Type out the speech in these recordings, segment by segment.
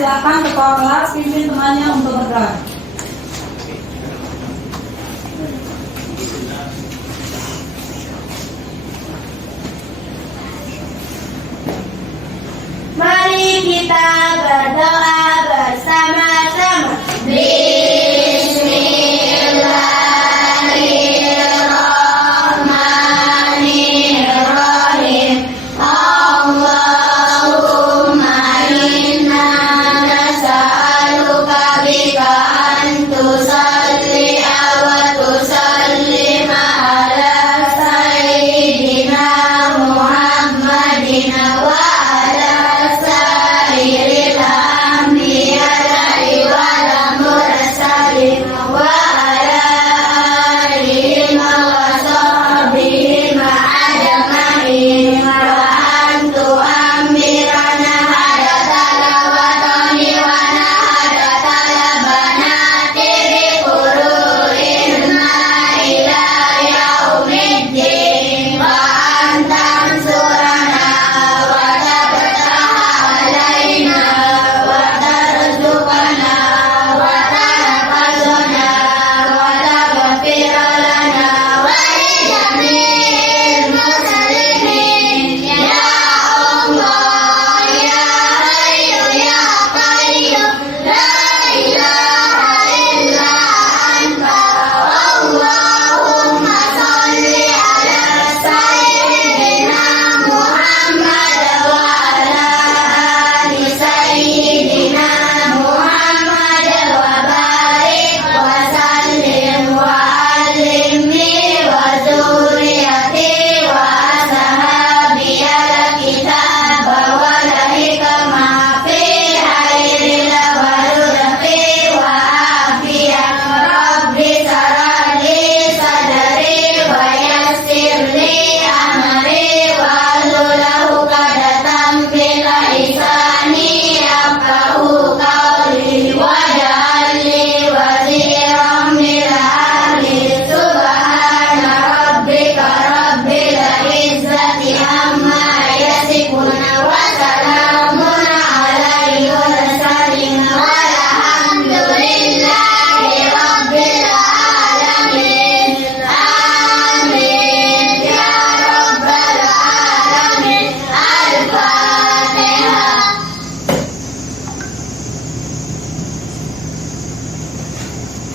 silakan kepala kelas pimpin temannya untuk bergerak. Mari kita berdoa bersama-sama. Bismillahirrahmanirrahim. Allahumma inna nas'aluka bika an tusalli'a wa tusallima ala sayyidina Muhammadin wa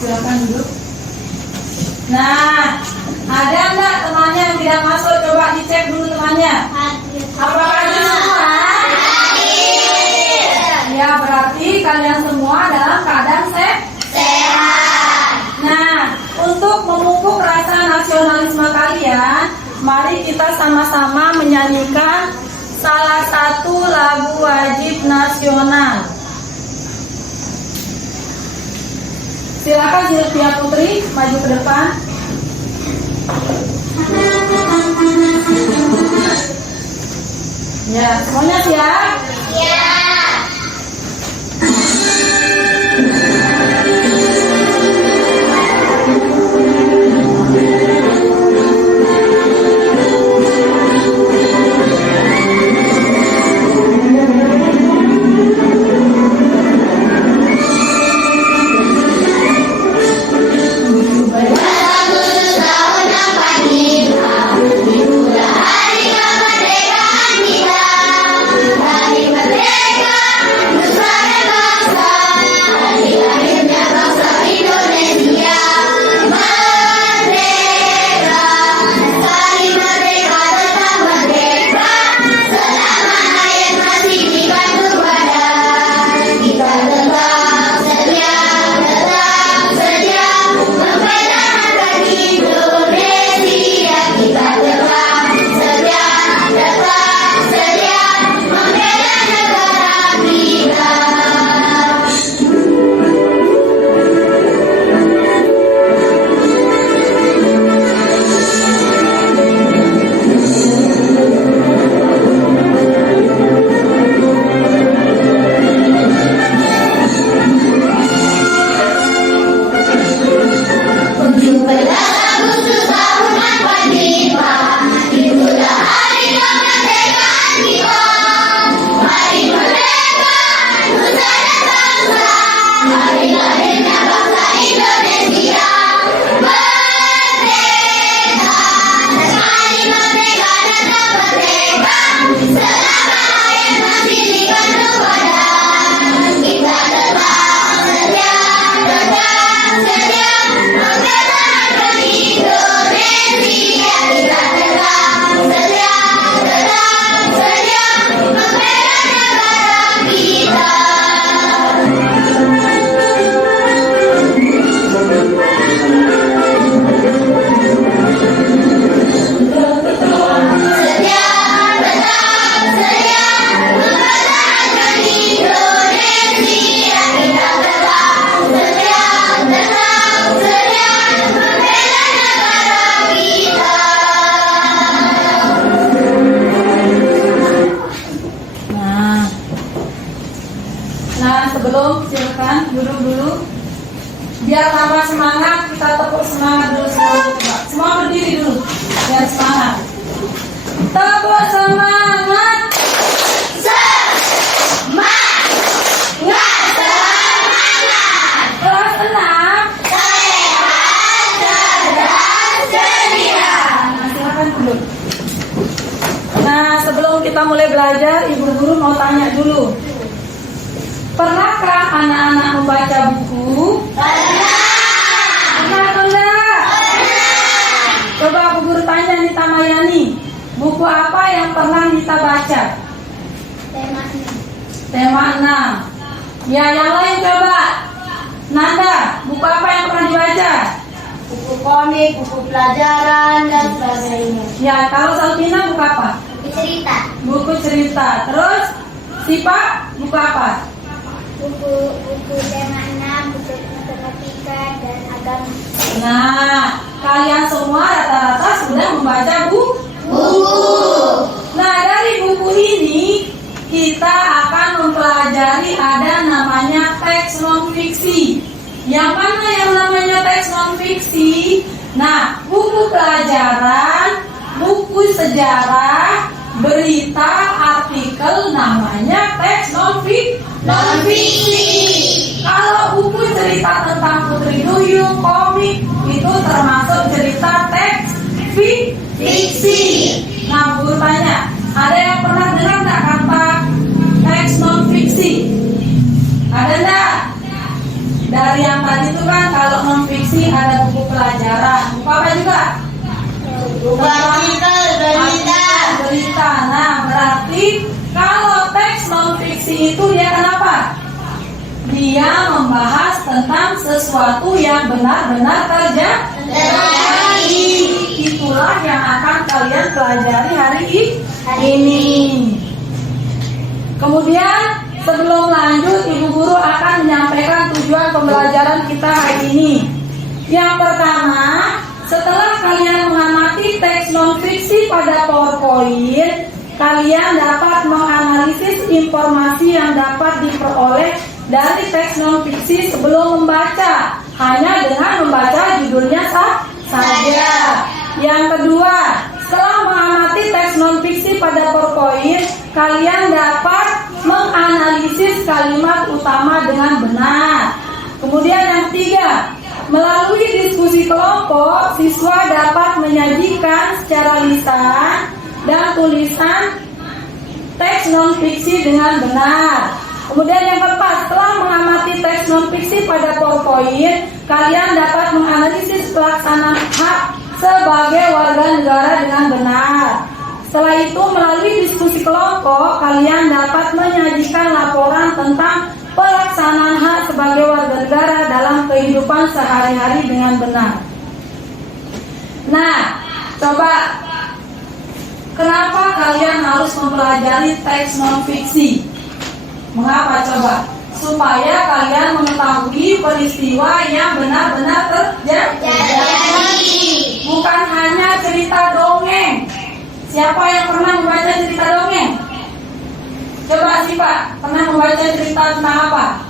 Silakan duduk. Nah, ada nggak temannya yang tidak masuk? Coba dicek dulu temannya. Apakah hadir semua? Ya, berarti kalian semua dalam keadaan sehat. Nah, untuk memupuk rasa nasionalisme kalian, mari kita sama-sama menyanyikan salah satu lagu wajib nasional. Silakan Zilvia Putri maju ke depan. Ya, semuanya siap? Ya. Hari kemerdekaan kita, hari merdeka. Hari lahirnya bangsa Indonesia. Merdeka, sekali merdeka dan tak merdeka. Selama hayat masih dikandung badan, kita tetap setia mempertahankan Indonesia. Kita tetap setia membela negara kita. Nah, sebelum silakan duduk dulu. Biar tambah semangat, kita tepuk semangat dulu semua. Semua berdiri dulu, biar semangat. Tepuk semangat. Terus tenang. Nah, silakan duduk. Nah, sebelum kita mulai belajar, ibu guru mau tanya dulu. Pernahkah anak-anak membaca buku? Pernah atau enggak? Coba Bu Guru tanya Nita Mayani, buku apa yang pernah Nita baca? Tema 6. Ya, yang lain coba. Nanda, buku apa yang pernah dibaca? Buku komik, buku pelajaran, dan sebagainya. Ya, kalau Saltina buku apa? Buku cerita. Buku cerita. Terus Sipa, buku apa? Buku tema 6, buku matematika dan agama. Nah, kalian semua rata-rata sudah membaca buku. Nah, dari buku ini kita akan mempelajari ada namanya teks non-fiksi. Yang mana yang namanya teks non-fiksi? Nah, buku pelajaran, buku sejarah, berita, artikel namanya teks non-fiksi. Kalau buku cerita tentang Putri Duyung, komik, itu termasuk cerita teks fiksi. Nah, Bu tanya, ada yang pernah dengar nggak kata teks non-fiksi? Ada nggak? Dari yang tadi itu kan kalau non-fiksi ada buku pelajaran, buku apa juga? Buku artikel, berita. Nah, berarti kalau teks non-fiksi itu dia kenapa? Dia membahas tentang sesuatu yang benar-benar terjadi. Itulah yang akan kalian pelajari hari ini. Kemudian sebelum lanjut, Ibu Guru akan menyampaikan tujuan pembelajaran kita hari ini. Yang pertama, setelah kalian mengamati teks non-fiksi pada PowerPoint, kalian dapat menganalisis informasi yang dapat diperoleh dari teks non-fiksi sebelum membaca, hanya dengan membaca judulnya saja. Yang kedua, setelah mengamati teks non-fiksi pada PowerPoint, kalian dapat menganalisis kalimat utama dengan benar. Kemudian yang ketiga, melalui diskusi kelompok, siswa dapat menyajikan secara lisan dan tulisan teks non-fiksi dengan benar. Kemudian yang keempat, setelah mengamati teks non-fiksi pada PowerPoint, kalian dapat menganalisis pelaksanaan hak sebagai warga negara dengan benar. Setelah itu, melalui diskusi kelompok, kalian dapat menyajikan laporan tentang pelaksanaan hak sebagai warga negara dalam kehidupan sehari-hari dengan benar. Nah, coba, kenapa kalian harus mempelajari teks non-fiksi? Mengapa coba? Supaya kalian mengetahui peristiwa yang benar-benar terjadi. Bukan hanya cerita dongeng. Siapa yang pernah membaca cerita dongeng? Coba sih Pak, pernah membaca cerita tentang apa?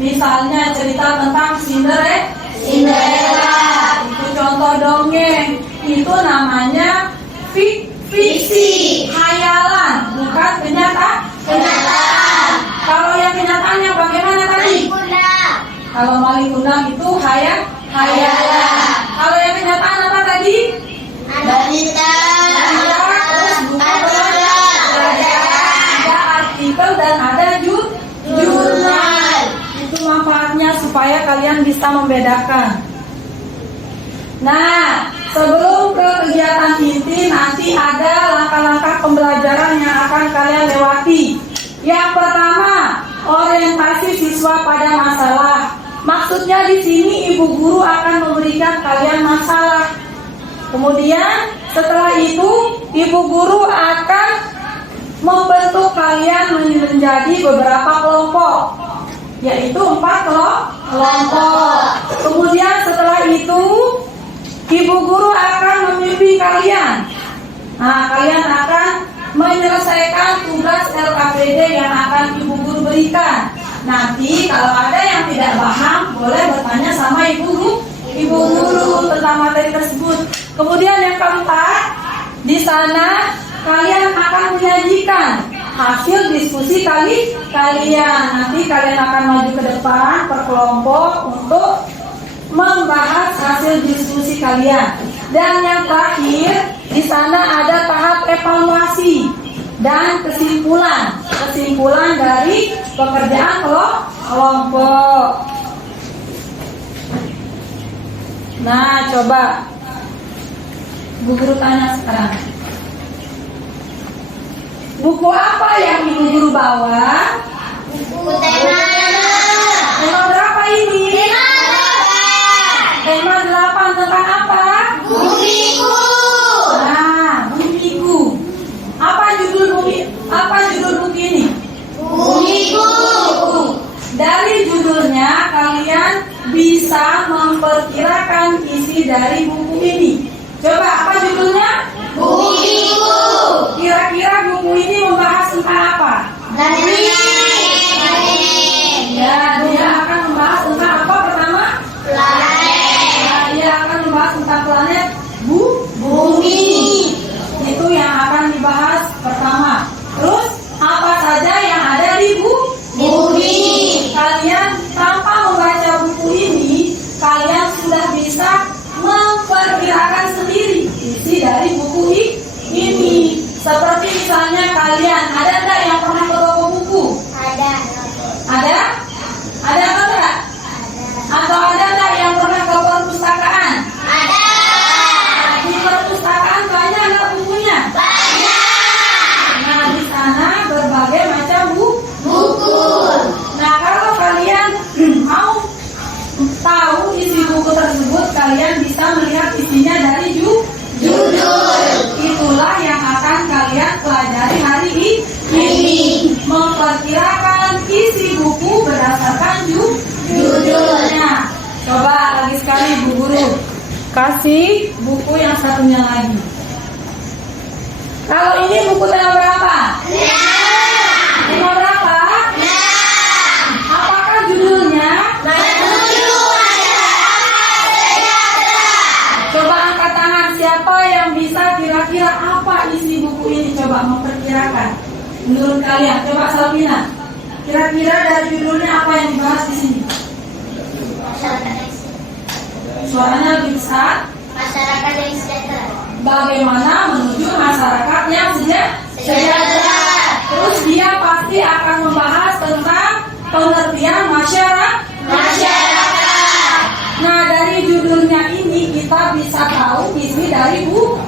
Misalnya cerita tentang Cinderella. Itu contoh dongeng. Itu namanya fiksi, khayalan, bukan kenyataan. Kalau yang kenyataannya bagaimana? Kalau maling kundang itu hayalan. Kalau yang kenyataan apa tadi? Balita. Ada artikel dan ada jurnal. Itu manfaatnya supaya kalian bisa membedakan. Nah, sebelum ke kegiatan inti nanti ada langkah-langkah pembelajaran yang akan kalian lewati. Yang pertama, orientasi siswa pada masalah. Maksudnya di sini ibu guru akan memberikan kalian masalah. Kemudian setelah itu ibu guru akan membentuk kalian menjadi beberapa kelompok, yaitu 4 kelompok. Kemudian setelah itu ibu guru akan membimbing kalian. Nah, kalian akan menyelesaikan tugas LKPD yang akan ibu guru berikan. Nanti kalau ada yang tidak paham boleh bertanya sama ibu guru tentang materi tersebut. Kemudian yang keempat, di sana kalian akan menyajikan hasil diskusi kalian. Nanti kalian akan maju ke depan per kelompok untuk membahas hasil diskusi kalian. Dan yang terakhir, di sana ada tahap evaluasi dan kesimpulan dari pekerjaan kelompok. Nah, coba Bu Guru tanya sekarang. Buku apa yang Ibu Guru bawa? Buku tema. Tema berapa ini? Tema 8 tentang apa? Bumiku. Nah, bumiku. Apa judul buku ini? Bumiku. Dari judulnya kalian bisa memperkirakan isi dari buku ini. Coba apa judulnya? Bumiku. Kira-kira buku ini membahas tentang apa? Ya, dia akan membahas tentang apa pertama? Planet. Dia akan membahas tentang planet Bumi. Itu yang akan dibahas pertama. Terus apa saja yang ada di Bumi. Kalian tanpa membaca buku ini, kalian sudah bisa memperkirakan sendiri isi dari buku ini. Seperti misalnya kalian ada nggak yang pernah ke toko buku? Ada. Ada? Ada apa enggak? Atau ada nggak yang pernah ke perpustakaan? Ada. Di perpustakaan banyak nggak bukunya? Banyak. Nah, di sana berbagai macam Buku. Nah, kalau kalian mau tahu isi buku tersebut, kalian bisa melihat isinya dari judul. Itulah yang akan kalian pelajari hari ini. Memperkirakan isi buku berdasarkan judulnya. Coba lagi sekali Bu Guru kasih buku yang satunya lagi. Kalau ini buku tema berapa? Tema berapa? Apakah judulnya? Coba angkat tangan siapa yang bisa kira-kira apa isi buku ini. Coba memperkirakan menurut kalian. Coba Salvina, kira-kira dari judulnya apa yang dibahas di sini? Suaranya lebih besar. Masyarakat yang sejahtera. Bagaimana menuju masyarakat yang sejahtera. Terus dia pasti akan membahas tentang pengertian masyarakat. Nah, dari judulnya ini kita bisa tahu isi dari buku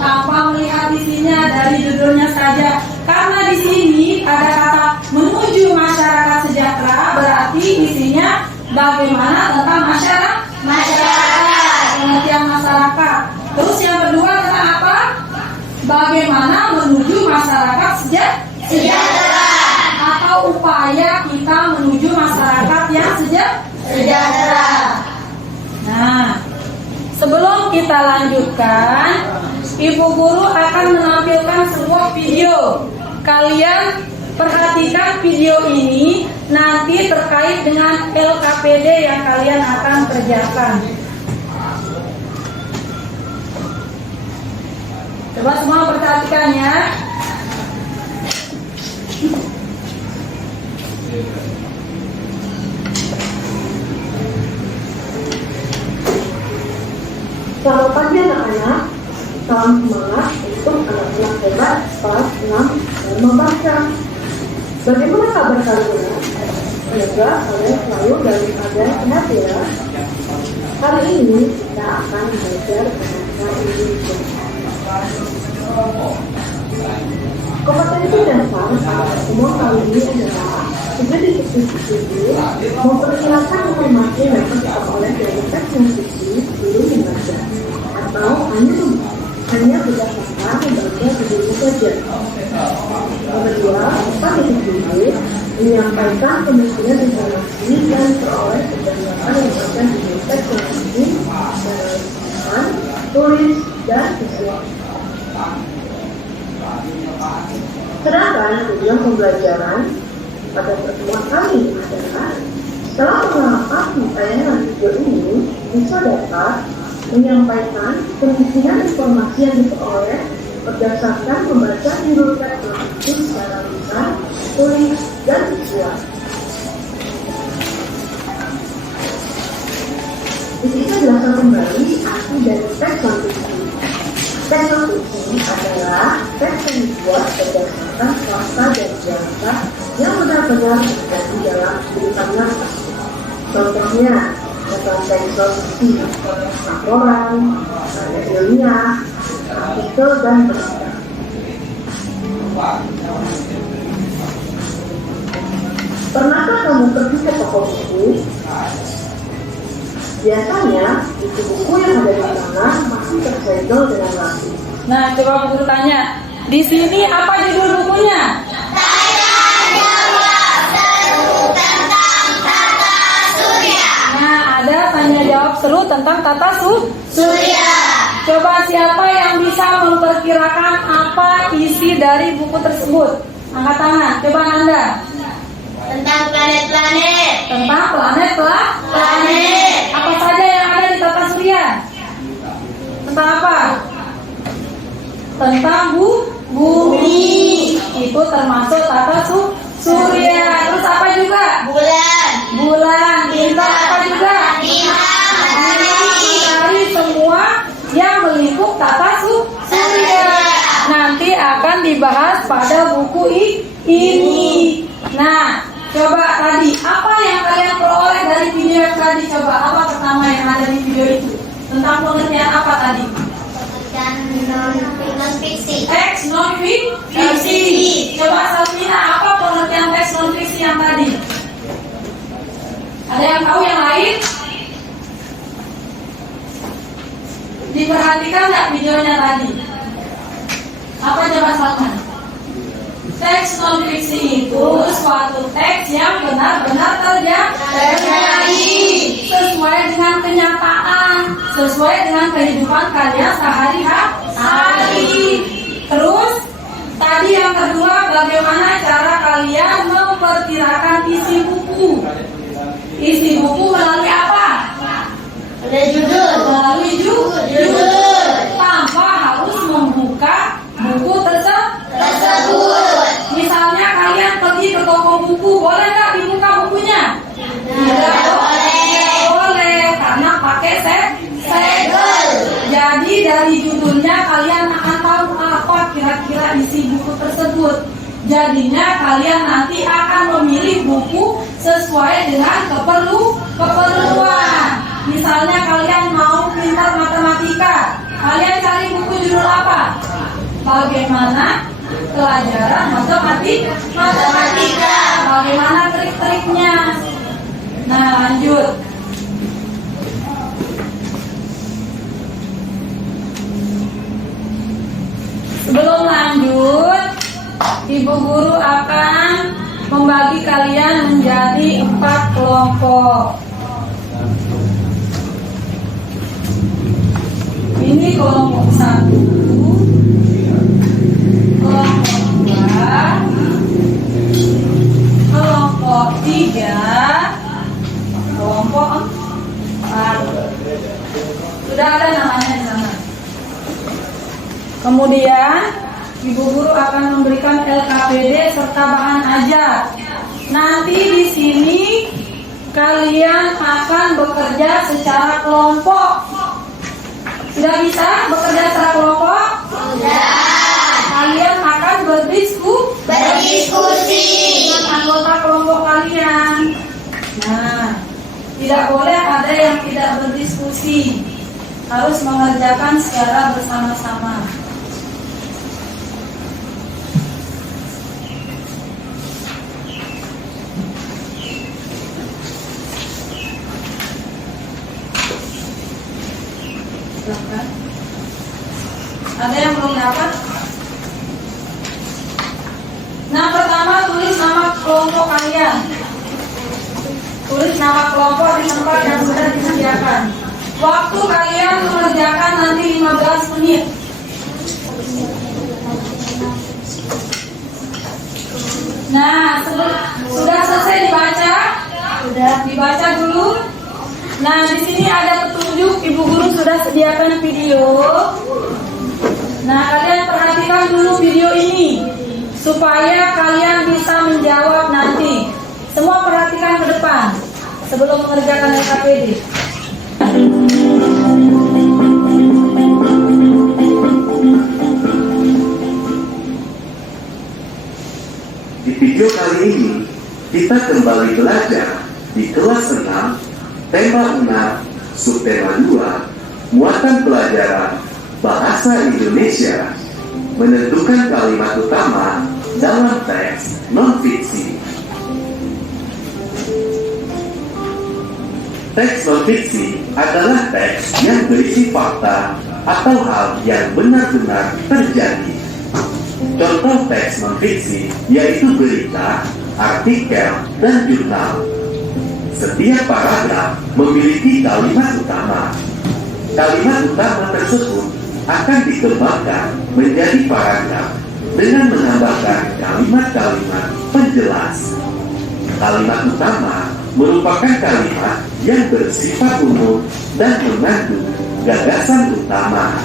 tanpa melihat isinya dari judulnya saja. Karena di sini ada kata menuju masyarakat sejahtera, berarti isinya bagaimana tentang masyarakat. Pengertian masyarakat. Terus yang kedua tentang apa? Bagaimana menuju masyarakat sejahtera. Atau upaya kita menuju masyarakat yang sejahtera. Nah, sebelum kita lanjutkan, Ibu Guru akan menampilkan sebuah video. Kalian perhatikan video ini nanti terkait dengan LKPD yang kalian akan kerjakan. Coba semua perhatikan ya. Selamat pagi anak-anak. Salam semangat untuk anak-anak hebat kelas 6 dan membaca. Bagaimana kabar kalian? Semoga kalian selalu dalam keadaan sehat ya. Kali ini kita akan belajar bahasa Indonesia. Kompetensi dasar semua kali ini adalah sudah diketahui memperkirakan informasi yang dapat diperoleh dari teks yang fiksi sebelum membaca atau hanya berdasarkan membaca video saja. Kedua, kita diketahui menyampaikan kemungkinan informasi yang teroleh berdasarkan yang ada di teks yang fiksi dan tulis dan visual. Sedangkan tujuan pembelajaran pada pertemuan kali ini adalah setelah mengalami tayangan video ini bisa dapat menyampaikan kemungkinan informasi yang diperoleh berdasarkan membaca judul teks itu secara lisan, tulis, dan visual. Di sini jelaskan kembali arti dari teks non-fiksi. Teks non-fiksi adalah teks yang dibuat berdasarkan fakta dan data yang benar-benar terjadi dalam kehidupan nyata. Contohnya, dalam teks non-fiksi, laporan, karya ilmiah, artikel, dan berita. Pernahkah kamu pergi ke toko buku? Biasanya, buku buku yang ada di sana masih tersegel dengan rapi. Nah, coba aku guru tanya, di sini apa judul bukunya? Nah, ada tanya jawab seru tentang tata surya. Coba siapa yang bisa memperkirakan apa isi dari buku tersebut? Angkat tangan. Coba Nanda. Tentang planet-planet. Tentang planet. Apa saja yang ada di tata surya? Tentang apa? Tentang bumi. Itu termasuk tata surya. Terus apa juga? Bulan. Bintang apa juga? Dari semua yang melingkup tata surya. Nanti akan dibahas pada buku ini. Nah, coba tadi apa yang kalian peroleh dari video yang tadi? Coba apa pertama yang ada di video itu? Tentang pengertian apa tadi? Non-fiksi. Teks non-fiksi. Coba Salmina, apa pengertian teks non-fiksi yang tadi? Ada yang tahu yang lain? Diperhatikan nggak videonya tadi? Apa coba Salman? Teks non-fiksi itu suatu teks yang benar-benar terjadi sesuai dengan kenyataan, sesuai dengan kehidupan kalian sehari-hari. Terus tadi yang kedua, bagaimana cara kalian memperkirakan isi buku? Isi buku melalui apa? Melalui judul. Tanpa harus membuka buku tersebut. Misalnya kalian pergi ke toko buku, boleh nggak dibuka bukunya? Tidak boleh, karena pakai segel. Jadi dari judulnya kalian akan tahu apa kira-kira isi buku tersebut. Jadinya kalian nanti akan memilih buku sesuai dengan keperluan. Misalnya kalian mau pintar matematika, kalian cari buku judul apa? Bagaimana pelajaran matematika? Bagaimana trik-triknya? Nah, lanjut. Sebelum lanjut, Ibu Guru akan membagi kalian menjadi 4 kelompok. Ini kelompok 1, kelompok 2, kelompok 3, kelompok 4. Sudah ada namanya di sana. Kemudian Ibu Guru akan memberikan LKPD serta bahan ajar. Nanti di sini kalian akan bekerja secara kelompok. Sudah bisa bekerja secara kelompok? Kalian akan berdiskusi dengan anggota kelompok kalian. Nah, tidak boleh ada yang tidak berdiskusi. Harus mengerjakan secara bersama-sama. Silakan. Ada yang belum dapat? Nah, pertama tulis nama kelompok kalian. Tulis nama kelompok di tempat yang sudah disediakan. Waktu kalian mengerjakan nanti 15 menit. Nah, sudah selesai dibaca? Sudah dibaca dulu. Nah, di sini ada petunjuk, Ibu Guru sudah sediakan video. Nah, kalian perhatikan dulu video ini supaya kalian bisa menjawab nanti. Semua perhatikan ke depan sebelum mengerjakan LKPD. Di video kali ini kita kembali belajar di kelas 6, tema 6, subtema 2, muatan pelajaran Bahasa Indonesia, menentukan kalimat utama dalam teks non-fiksi. Teks non-fiksi adalah teks yang berisi fakta atau hal yang benar-benar terjadi. Contoh teks non-fiksi yaitu berita, artikel, dan jurnal. Setiap paragraf memiliki kalimat utama. Kalimat utama tersebut akan dikembangkan menjadi paragraf dengan menambahkan kalimat-kalimat penjelas. Kalimat utama merupakan kalimat yang bersifat umum dan mengandung gagasan utama.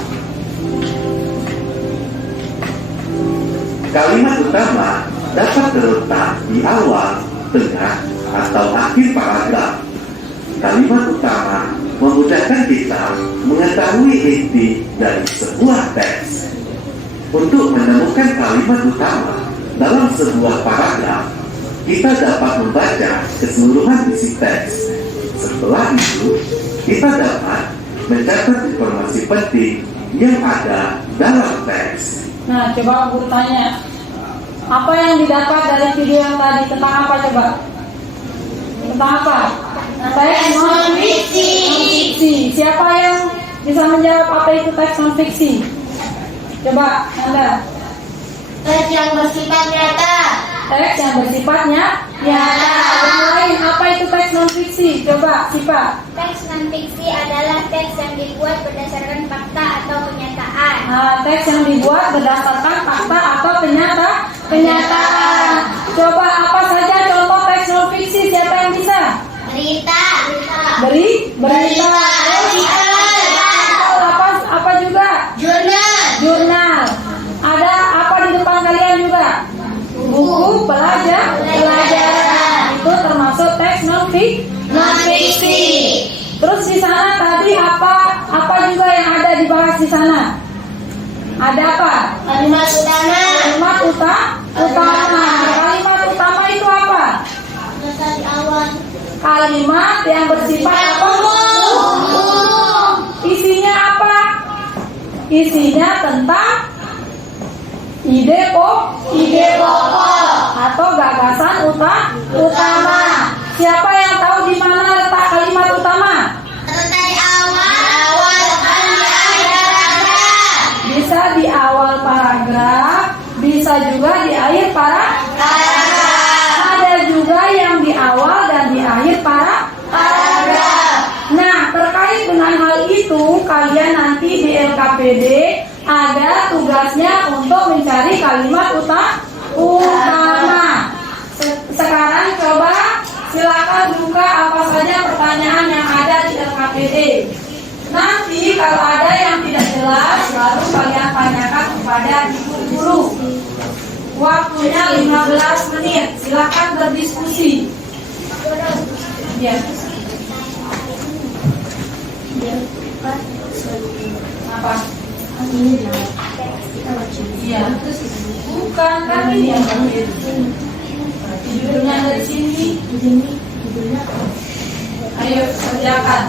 Kalimat utama dapat terletak di awal, tengah, atau akhir paragraf. Kalimat utama memudahkan kita mengetahui inti dari sebuah teks. Untuk menemukan kalimat utama dalam sebuah paragraf, kita dapat membaca keseluruhan isi teks. Setelah itu, kita dapat mencatat informasi penting yang ada dalam teks. Nah, coba Guru tanya, apa yang didapat dari video yang tadi tentang apa coba? Tentang apa? Teks non-fiksi. Siapa yang bisa menjawab apa itu teks non-fiksi? Coba, Anda. Teks yang bersifat nyata. Teks yang bersifatnya nyata. Yang lain, apa itu teks non-fiksi? Coba, Sipa. Teks non-fiksi adalah teks yang dibuat berdasarkan fakta atau kenyataan. Nah, teks yang dibuat berdasarkan fakta atau kenyataan. Coba apa saja contoh teks non-fiksi? Siapa yang bisa? Berita. Berita. Apa juga? Jurnal. Ada apa di depan kalian juga? Buku pelajaran. Itu termasuk teks non-fiksi. Terus di sana tadi apa juga yang ada dibahas di sana? Ada apa? Kalimat utama. Kalimat utama itu apa? Di awal. Kalimat yang bersifat umum. Isinya apa? Isinya tentang ide pokok atau gagasan utama. Siapa yang tahu di mana letak kalimat utama? Dari awal Bisa di awal paragraf, bisa juga di akhir paragraf. Ada juga yang di awal dan di akhir paragraf. Nah, terkait dengan hal itu, kalian nanti di LKPD ada tugasnya untuk mencari kalimat utama. Sekarang coba silakan buka apa saja pertanyaan yang ada di LKPD. Nanti kalau ada yang tidak jelas, baru kalian tanyakan kepada ibu guru. Waktunya 15 menit. Silakan berdiskusi. Ya. Iya. Bukan kan ini yang bagian judulnya dari sini. Ayo kerjakan.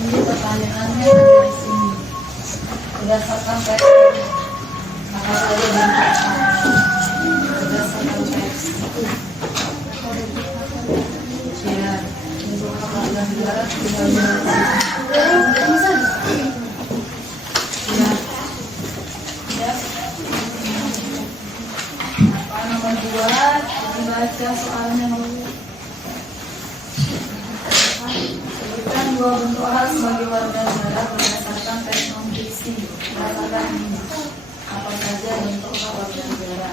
Ini pertanyaannya dari sini. Berdasarkan teks, apa saja bentuknya? Berdasarkan teks. Ya, untuk kapal negara tinggal ya. Apa nomor 2? Dibaca soalnya nomor. Sebutkan 2 bentuk hak sebagai warga negara berdasarkan teks non-fiksi. Katakan ini. Apa saja bentuk hak warga negara?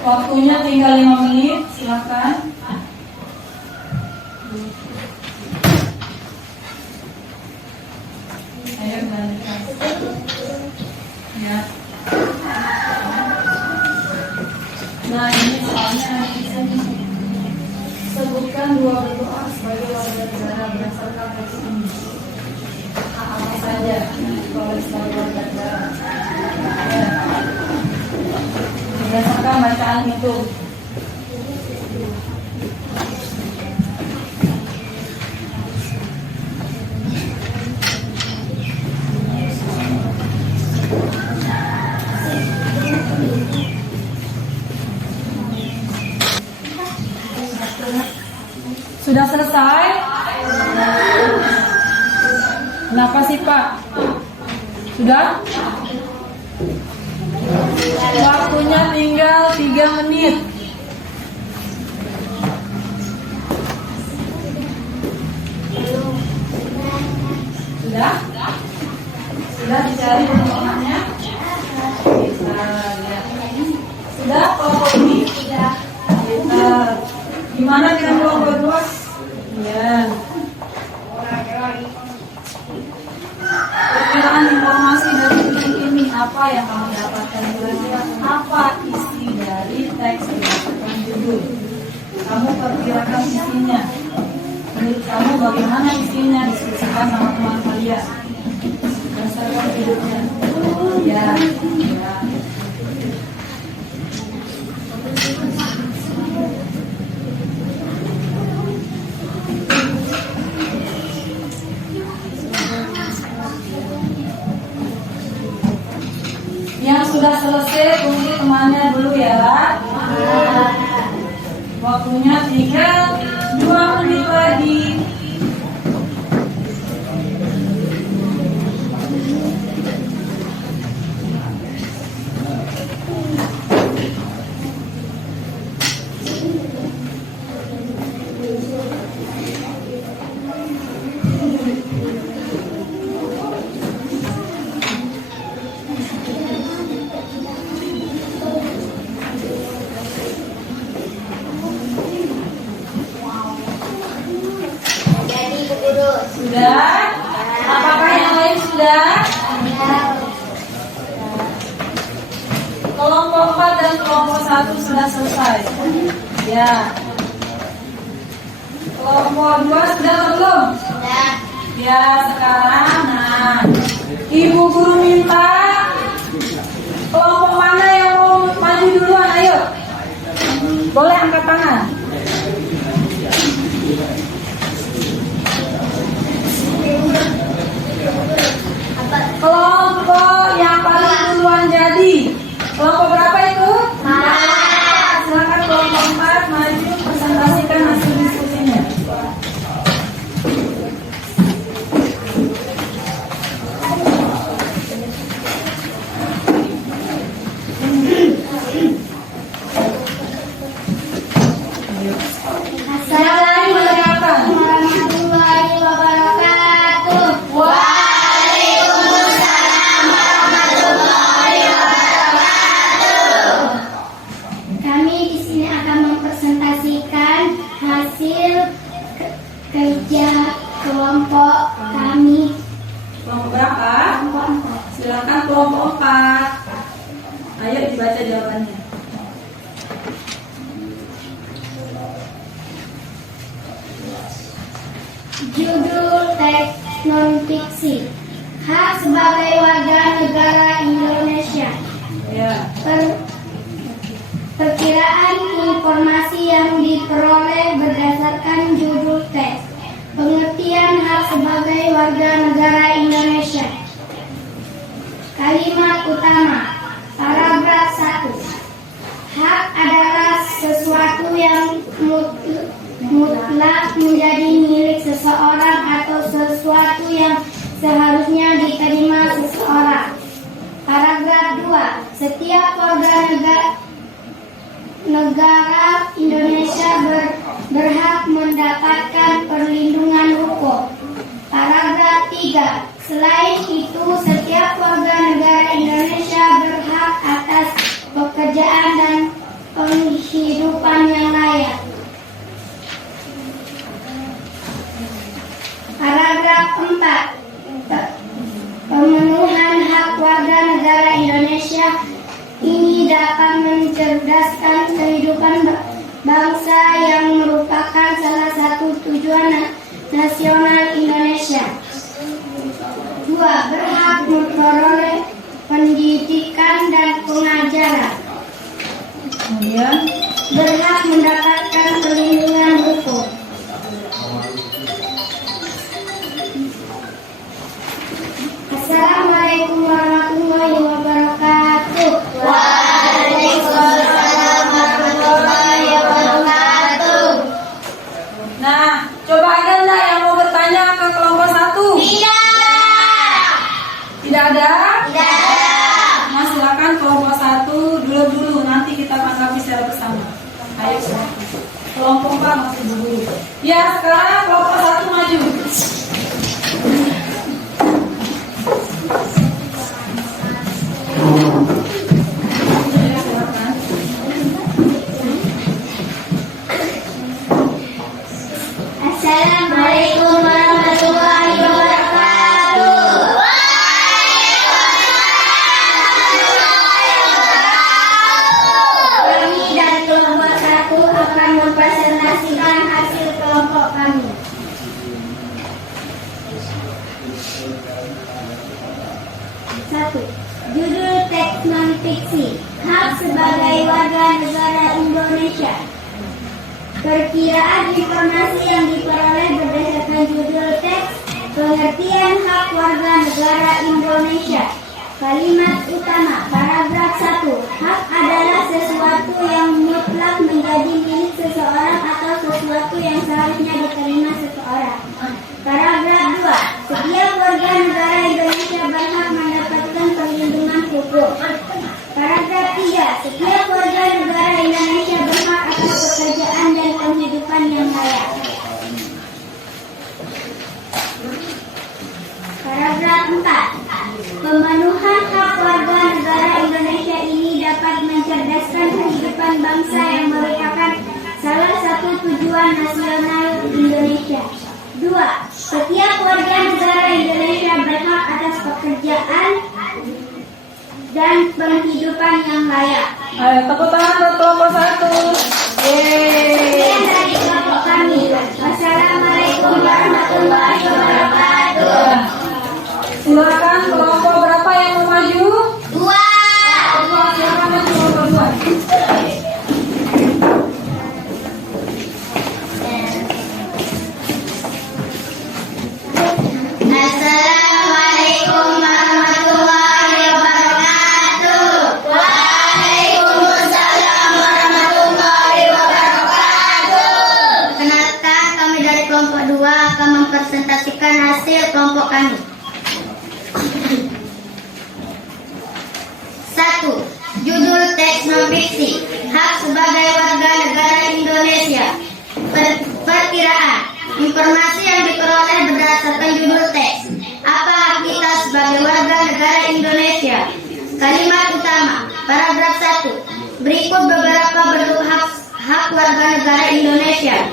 Waktunya tinggal 5 menit. Silakan. Ayo lanjutkan. Ya. Nah, ini soalnya sebutkan 2 bentuk hak sebagai warga negara berdasarkan teks ini. Apa saja kalau sebagai warga negara? Ya. Berdasarkan bacaan itu. Sudah selesai? Kenapa sih Pak? Sudah? Waktunya tinggal 3 menit. Sudah? Sudah dicari permohonannya? Sudah? Kelompok ini? Sudah. Gimana dengan kelompok 2? Ya. Perkiraan informasi dari titik ini apa yang kamu dapatkan? Kira-kira apa isi dari teks berdasarkan judul? Kamu perkirakan isinya. Menurut kamu bagaimana isinya? Diskusikan sama teman kalian berdasarkan judulnya. Ya. Yang sudah selesai tunggu temannya dulu ya. Waktunya tinggal 2 menit lagi. Sudah? Apakah yang lain sudah? Kelompok 4 dan kelompok 1 sudah selesai. Ya. Kelompok 2 sudah atau belum? Sudah. Ya, sekarang Ibu guru minta Kelompok mana yang mau maju duluan? Ayo. Boleh angkat tangan. Kelompok yang paling duluan jadi. Kelompok berapa itu? 4. Silakan kelompok 4 maju presentasikan hasil diskusinya. Assalamualaikum warahmatullahi wabarakatuh. Waalaikumsalam warahmatullahi wabarakatuh. Kami di sini akan mempresentasikan hasil kerja kelompok kami. Kelompok berapa? Kelompok 4. Silakan kelompok 4. Ayo dibaca jawabannya. Judul teks non-fiksi. Hak sebagai warga negara Indonesia. Ya. Perkiraan informasi yang diperoleh berdasarkan judul teks. Pengertian hak sebagai warga negara Indonesia. Kalimat utama. Paragraf 1. Hak adalah sesuatu yang mutlak menjadi milik seseorang atau sesuatu yang seharusnya diterima seseorang. Paragraf 2. Setiap warga negara Indonesia berhak mendapatkan perlindungan hukum. Paragraf 3. Selain itu, setiap warga negara Indonesia berhak atas pekerjaan dan penghidupan yang layak. Paragraf 4. Pemenuhan hak warga negara Indonesia ini dapat mencerdaskan kehidupan bangsa yang merupakan salah satu tujuan nasional Indonesia. 2. Berhak memperoleh pendidikan dan pengajaran. Kemudian Berhak mendapatkan perlindungan hukum. Assalamualaikum warahmatullahi wabarakatuh. Waalaikumsalam warahmatullahi wabarakatuh. nah, coba ada nggak yang mau bertanya ke kelompok 1? Tidak ada? Nah, silakan kelompok 1 dulu, nanti kita tanggapi secara bersama. Ayo, kelompok 4 masih dulu. Ya, sekarang kelompok 1 maju. Assalamualaikum warahmatullahi wabarakatuh. Kami dan kelompok 1 akan mempresentasikan hasil kelompok kami. 1. Judul teks non-fiksi. Hak sebagai warga negara Indonesia. Perkiraan informasi yang diperoleh berdasarkan judul teks. Pengertian hak warga negara Indonesia. Kalimat utama. Paragraf 1. Hak adalah sesuatu yang mutlak menjadi milik seseorang atau sesuatu yang seharusnya diterima seseorang. Paragraf 2. Setiap warga negara Indonesia berhak mendapatkan perlindungan hukum. Paragraf 3. Setiap warga negara Indonesia berhak atas pekerjaan dan penghidupan yang layak. Paragraf 4. Pemenuhan hak warga negara Indonesia ini dapat mencerdaskan kehidupan bangsa yang merupakan salah satu tujuan nasional Indonesia. 2. Setiap warga negara Indonesia berhak atas pekerjaan dan penghidupan yang layak. Ayo, tepuk tangan buat kelompok 1. Sekian dari kelompok kami. Wassalamualaikum warahmatullahi wabarakatuh. Silakan kelompok berapa yang mau maju? 2. hasil kelompok kami. 1. Judul teks non-fiksi, hak sebagai warga negara Indonesia. Perkiraan, informasi yang diperoleh berdasarkan judul teks. Apa hak kita sebagai warga negara Indonesia? Kalimat utama, paragraf 1. Berikut beberapa bentuk hak warga negara Indonesia.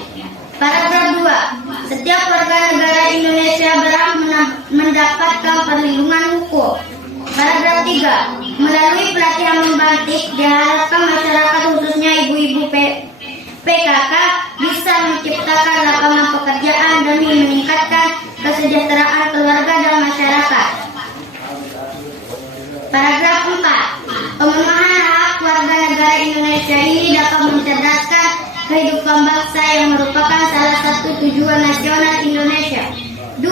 Paragraf 2. Setiap warga negara Indonesia berhak mendapatkan perlindungan hukum. Paragraf 3. Melalui pelatihan membatik, diharapkan masyarakat khususnya ibu-ibu PKK bisa menciptakan lapangan pekerjaan demi meningkatkan kesejahteraan keluarga dan masyarakat. Paragraf 4. Pemenuhan hak warga negara Indonesia ini dapat mencerdaskan kehidupan bangsa yang merupakan salah satu tujuan nasional Indonesia. 2.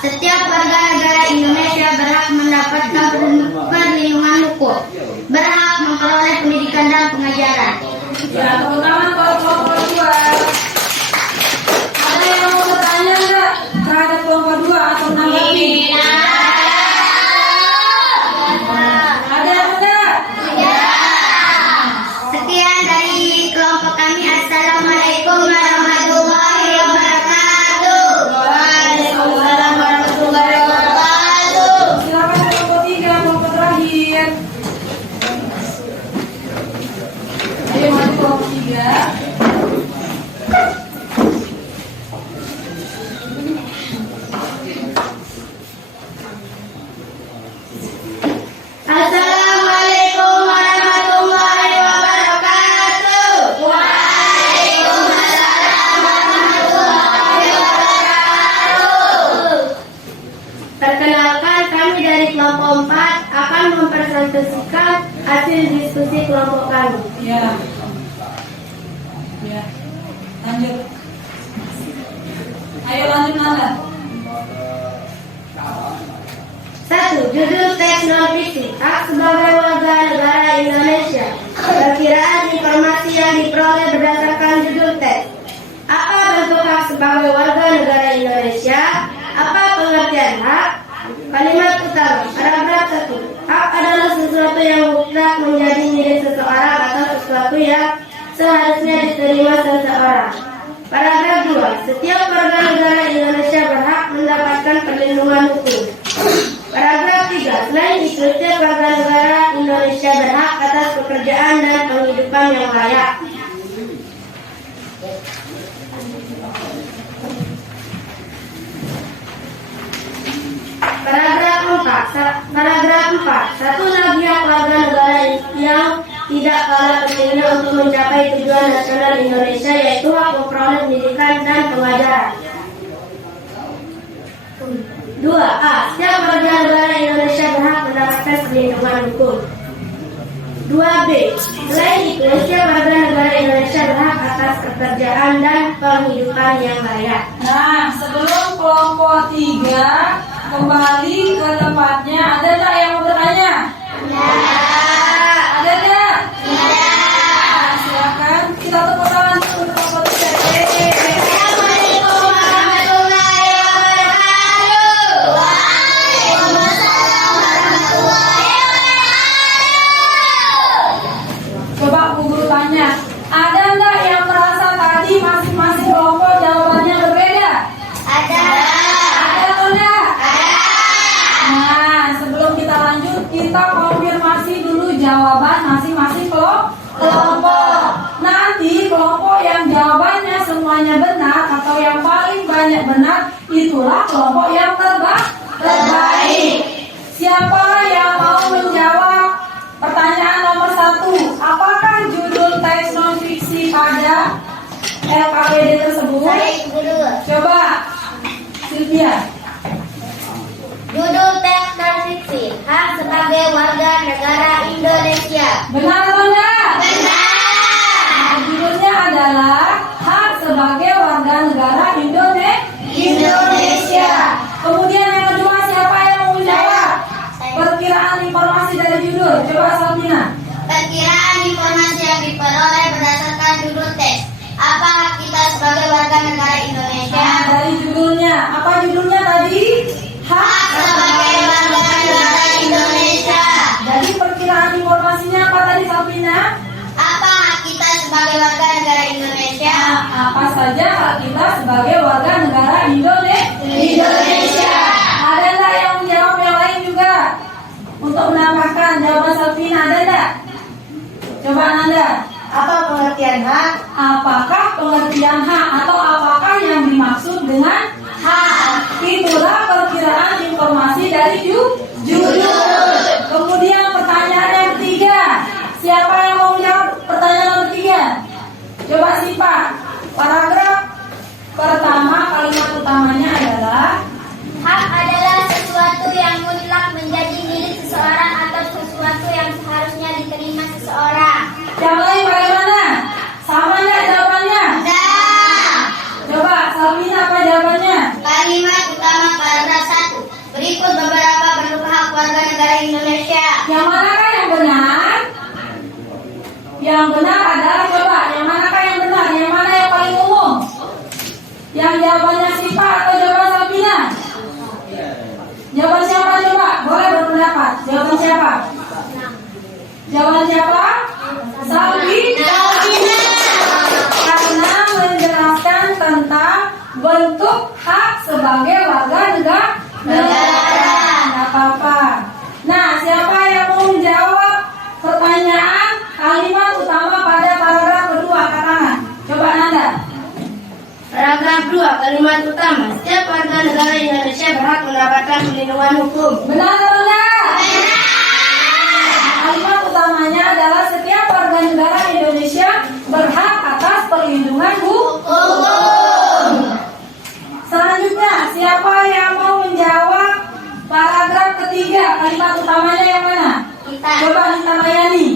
Setiap warga negara Indonesia berhak mendapatkan perlindungan hukum, berhak memperoleh pendidikan dan pengajaran. Ya, tepuk tangan kalau kelompok 2. Ada yang mau bertanya enggak terhadap kelompok 2 atau menanggapi? Ada enggak? Sekian dari kelompok kami. Assalamualaikum warahmatullahi wabarakatuh. Waalaikumsalam warahmatullahi wabarakatuh. Silakan kelompok 3, kelompok terakhir. Ayo maju kelompok 3. Assalamualaikum warahmatullahi wabarakatuh. Waalaikumsalam warahmatullahi wabarakatuh. Perkenalkan, kami dari kelompok 4 akan mempresentasikan hasil diskusi kelompok kami. Ya. Ya. Lanjut. Ayo lanjut Nanda. 1. Judul teks non-fiksi, hak sebagai warga negara Indonesia. Perkiraan informasi yang diperoleh berdasarkan judul teks. Apa bentuk hak sebagai warga negara Indonesia? Apa pengertian hak? Kalimat utama, paragraf 1. Hak adalah sesuatu yang mutlak menjadi milik seseorang atau sesuatu yang seharusnya diterima seseorang. Paragraf 2. Setiap warga negara Indonesia berhak mendapatkan perlindungan hukum. Paragraf 3. Selain itu, setiap warga negara Indonesia berhak atas pekerjaan dan penghidupan yang layak. Paragraf 4. Satu lagi hak warga negara yang tidak kalah pentingnya untuk mencapai tujuan nasional Indonesia, yaitu hak memperoleh pendidikan dan pengajaran. 2a. Setiap warga negara Indonesia berhak mendapatkan perlindungan hukum. 2b. Selain itu, setiap warga negara Indonesia berhak atas pekerjaan dan penghidupan yang layak. Nah, sebelum kelompok 3 kembali ke tempatnya, ada tak yang mau bertanya? Ada tak? Nah, silakan kita tepuk tangan untuk kelompok 3. Assalamualaikum warahmatullahi wabarakatuh. Waalaikumsalam warahmatullahi wabarakatuh. Coba Bu Guru tanya, ada enggak yang merasa tadi masing-masing kelompok jawabannya berbeda? Ada. Ada atau enggak? Nah, sebelum kita lanjut, kita konfirmasi dulu jawaban masing-masing kelompok. Nanti kelompok yang jawabannya semuanya benar atau yang paling banyak benar, itulah kelompok yang terbaik. Siapa yang mau menjawab pertanyaan nomor 1? Apakah judul teks non-fiksi pada LKPD tersebut? Saya ibu dulu. Coba, Sylvia. Judul teks non-fiksi, hak sebagai warga negara Indonesia. Benar atau enggak? Benar. Nah, judulnya adalah hak sebagai warga negara Indonesia. Kemudian yang kedua, siapa yang mau menjawab? Perkiraan informasi dari judul. Coba Sabina. Perkiraan informasi yang diperoleh berdasarkan judul teks. Apa hak kita sebagai warga negara Indonesia? Nah, dari judulnya. Apa judulnya tadi? hak sebagai warga negara Indonesia. Jadi perkiraan informasinya apa tadi Salvina? Apa hak kita sebagai warga negara Indonesia? Apa saja hak kita sebagai warga negara Indonesia? Ada nggak yang menjawab yang lain juga? Untuk menambahkan jawaban Salvina ada nggak? Coba Nanda. Apa pengertian hak? Apakah pengertian hak atau apakah yang dimaksud dengan hak? Itulah perkiraan informasi dari judul. Kemudian pertanyaan yang ketiga. Siapa yang mau menjawab pertanyaan nomor 3? Coba simak. Paragraf pertama kalimat utamanya adalah Hak adalah sesuatu yang mutlak menjadi milik seseorang atau sesuatu yang seharusnya diterima seseorang. yang lain bagaimana? Sama nggak jawabannya? Nah, Coba Salvina apa jawabannya? kalimat utama paragraf 1. Berikut beberapa bentuk hak warga negara Indonesia. Yang manakah yang benar? Yang benar adalah coba, yang manakah yang benar? Yang mana yang paling umum? Yang jawabannya Sipa atau jawaban Salvina? Jawaban siapa coba? Boleh berpendapat. Jawaban siapa? Jawaban siapa? Salvina. Karena menjelaskan tentang bentuk hak sebagai warga negara. Nggak apa-apa. Nah, siapa yang mau menjawab pertanyaan kalimat utama pada paragraf kedua? Angkat tangan. Coba Nanda. Paragraf 2, kalimat utama. Setiap warga negara Indonesia berhak mendapatkan perlindungan hukum. Benar atau enggak? Kalimat utamanya adalah setiap warga negara Indonesia berhak atas perlindungan hukum. Selanjutnya, siapa yang mau menjawab paragraf ketiga? Kalimat utamanya yang mana? Kita. Coba Nita Mayani.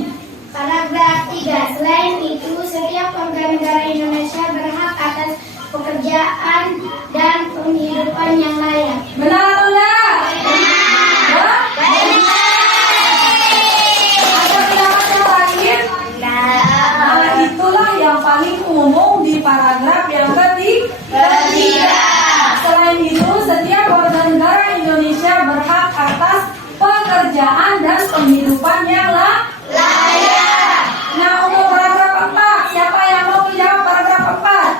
Paragraf 3. Selain itu, setiap warga negara Indonesia berhak atas pekerjaan dan penghidupan yang layak. Benar atau enggak? Hah? Ada pendapat yang lain? Nah, itulah yang paling umum di paragraf yang ketiga. Selain itu, setiap warga negara Indonesia berhak atas pekerjaan dan penghidupan yang layak. Nah, untuk paragraf 4, siapa yang mau menjawab paragraf 4?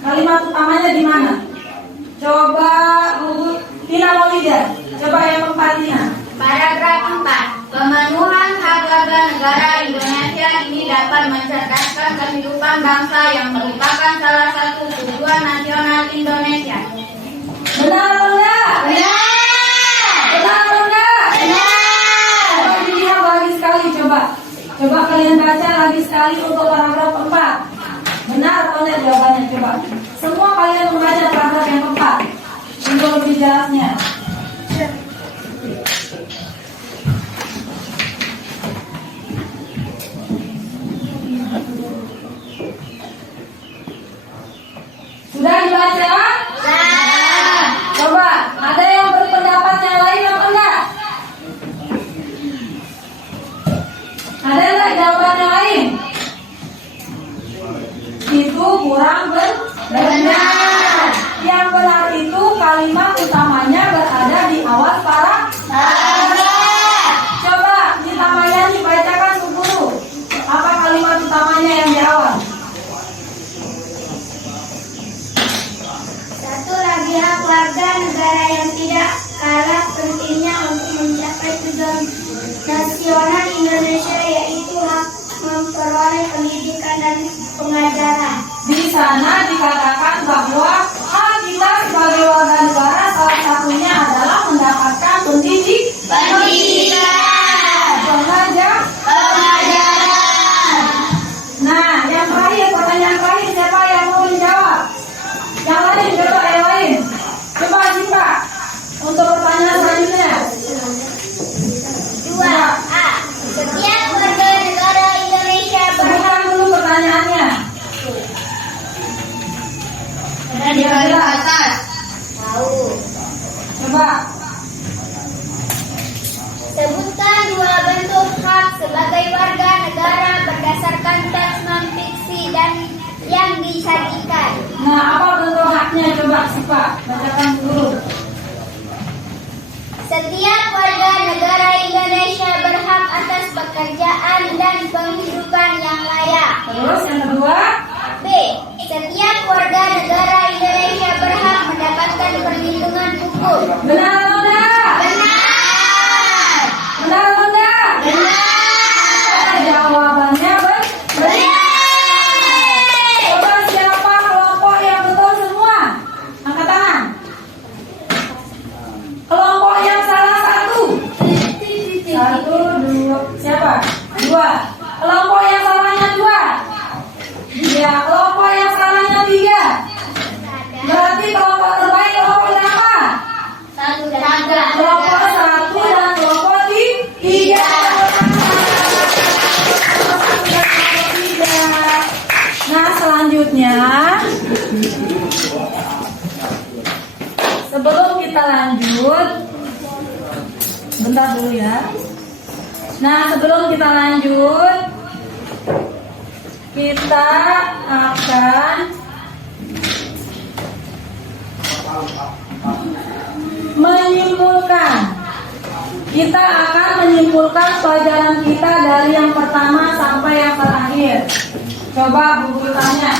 Kalimat utamanya di mana? Coba Bu Tina Maulida. Coba yang keempat Tina. Paragraf 4. Pemenuhan hak warga negara Indonesia ini dapat mencerdaskan kehidupan bangsa yang merupakan salah satu tujuan nasional Indonesia. Benar atau enggak? Benar atau enggak? Coba dilihat lagi sekali coba. Coba kalian baca lagi sekali untuk paragraf 4. Benar atau enggak jawabannya coba. Semua kalian membaca paragraf yang keempat untuk lebih jelasnya. Sudah dibaca? Coba, ada yang berpendapat yang lain apa enggak? Ada enggak jawaban yang lain? Itu kurang benar. Yang benar itu kalimat utamanya berada di awal paragraf. Coba Nita Mayani bacakan ke guru. Apa kalimat utamanya yang di awal? Satu lagi hak warga negara yang tidak kalah pentingnya untuk mencapai tujuan nasional Indonesia, yaitu hak memperoleh pendidikan dan pengajaran. Di sana dikatakan bahwa hak kita sebagai warga negara salah satunya adalah mendapatkan pendidikan. Pengajaran. Nah, yang terakhir, pertanyaan terakhir, siapa yang mau menjawab? Yang lain, coba yang lain. Coba Sipa untuk pertanyaan selanjutnya. 2. A. Setiap warga negara Indonesia berhak Sebutkan dulu pertanyaannya. Ada di paling atas. tahu. Coba. Sebutkan 2 bentuk hak sebagai warga negara berdasarkan teks non-fiksi dan yang disajikan. Nah, apa bentuk haknya? Coba Sipa bacakan dulu. Setiap warga negara Indonesia berhak atas pekerjaan dan penghidupan yang layak. Terus yang kedua, B. Setiap warga negara Indonesia berhak mendapatkan perlindungan hukum. benar atau enggak? Benar. Benar atau enggak? Benar. Jawabannya benar. Coba siapa kelompok yang betul semua? Angkat tangan. Kelompok yang salah satu. Satu, dua. Siapa? Dua. Kelompok yang salahnya dua. Ya, kelompok yang salahnya tiga. Berarti kelompok terbaik kelompok berapa? Kelompok satu dan kelompok tiga. Nah, selanjutnya sebelum kita lanjut, bentar dulu ya. Nah, sebelum kita lanjut, kita akan menyimpulkan. Kita akan menyimpulkan pelajaran kita dari yang pertama sampai yang terakhir. Coba Bu Guru tanya.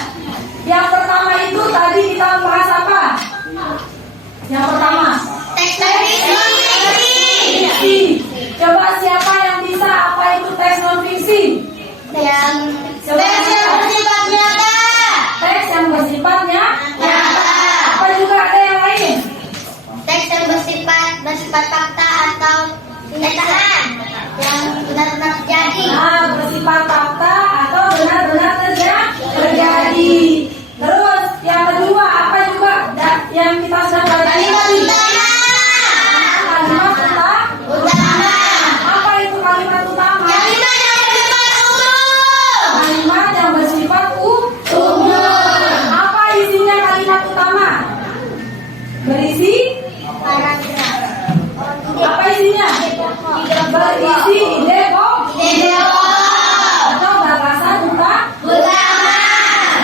Yang pertama itu tadi kita bahas apa? Yang pertama, Teks non-fiksi. fiksi. Coba siapa yang bisa apa itu teks non fiksi? Yang Teks yang bersifat nyata. Teks yang bersifat nyata. Apa juga ada yang lain? Teks yang bersifat fakta atau kenyataan yang benar-benar terjadi. Nah, bersifat fakta atau benar-benar terjadi. Terus yang kedua apa juga yang kita sudah pelajari tadi? Kalimat Utama. apa itu kalimat utama? Kalimat yang bersifat umum. Kalimat yang bersifat umum. Apa isinya kalimat utama? Berisi Paragraf. apa isinya? Berisi ide atau gagasan Utama.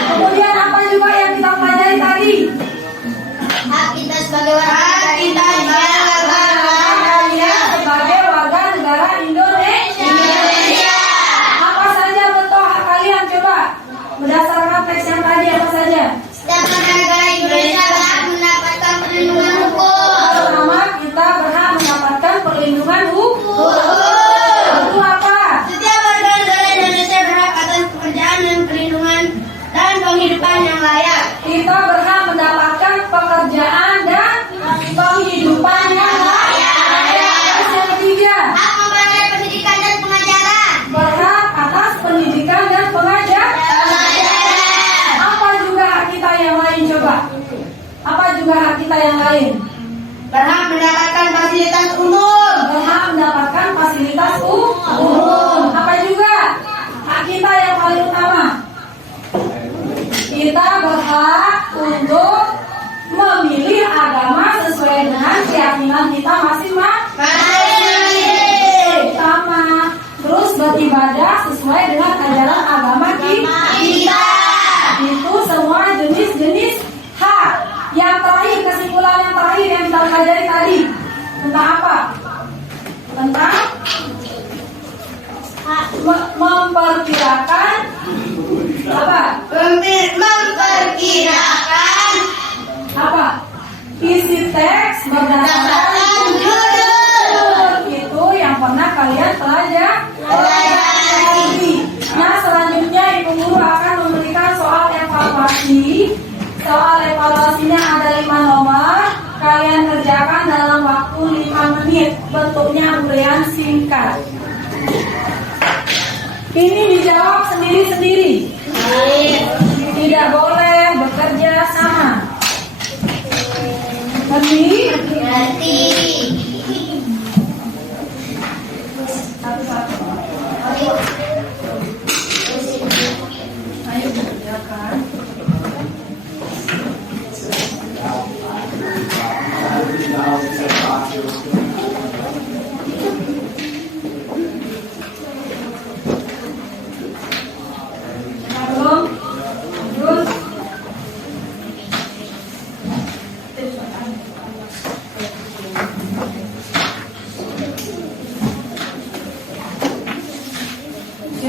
Kemudian apa juga yang kita pelajari tadi? Hak kita sebagai warga Kalian sebagai warga negara Indonesia. Apa saja bentuk hak kalian coba? Berdasarkan teks yang tadi apa saja? Setiap warga negara Indonesia berhak mendapatkan perlindungan hukum. Pertama, kita berhak mendapatkan perlindungan hukum. Itu apa? Setiap warga negara Indonesia berhak atas pekerjaan dan perlindungan dan penghidupan yang layak. Kita berhak mendapatkan pekerjaan dan penghidupan yang layak. Terus yang ketiga, Hak memperoleh pendidikan dan pengajaran. berhak atas pendidikan dan pengajaran. Apa juga hak kita yang lain coba? Apa juga hak kita yang lain? Berhak mendapatkan fasilitas umum. Berhak mendapatkan fasilitas umum. Apa juga hak kita yang paling utama? Kita berhak untuk memilih agama sesuai dengan keyakinan kita masing-masing. Sama. Terus beribadah sesuai dengan ajaran agama kita. Itu semua jenis-jenis hak. Yang terakhir, kesimpulan yang terakhir yang kita pelajari tadi tentang apa? Tentang memperkirakan apa? Memperkirakan Apa? Isi teks berdasarkan judul. Itu yang pernah kalian pelajari. Nah, selanjutnya Ibu Guru akan memberikan soal evaluasi. Soal evaluasinya ada 5 nomor. Kalian kerjakan dalam waktu 5 menit. Bentuknya uraian singkat. Ini dijawab sendiri-sendiri. Tidak boleh bekerja sama. Ngerti? Berarti Satu-satu. Ayo kerjakan. Belum? Terus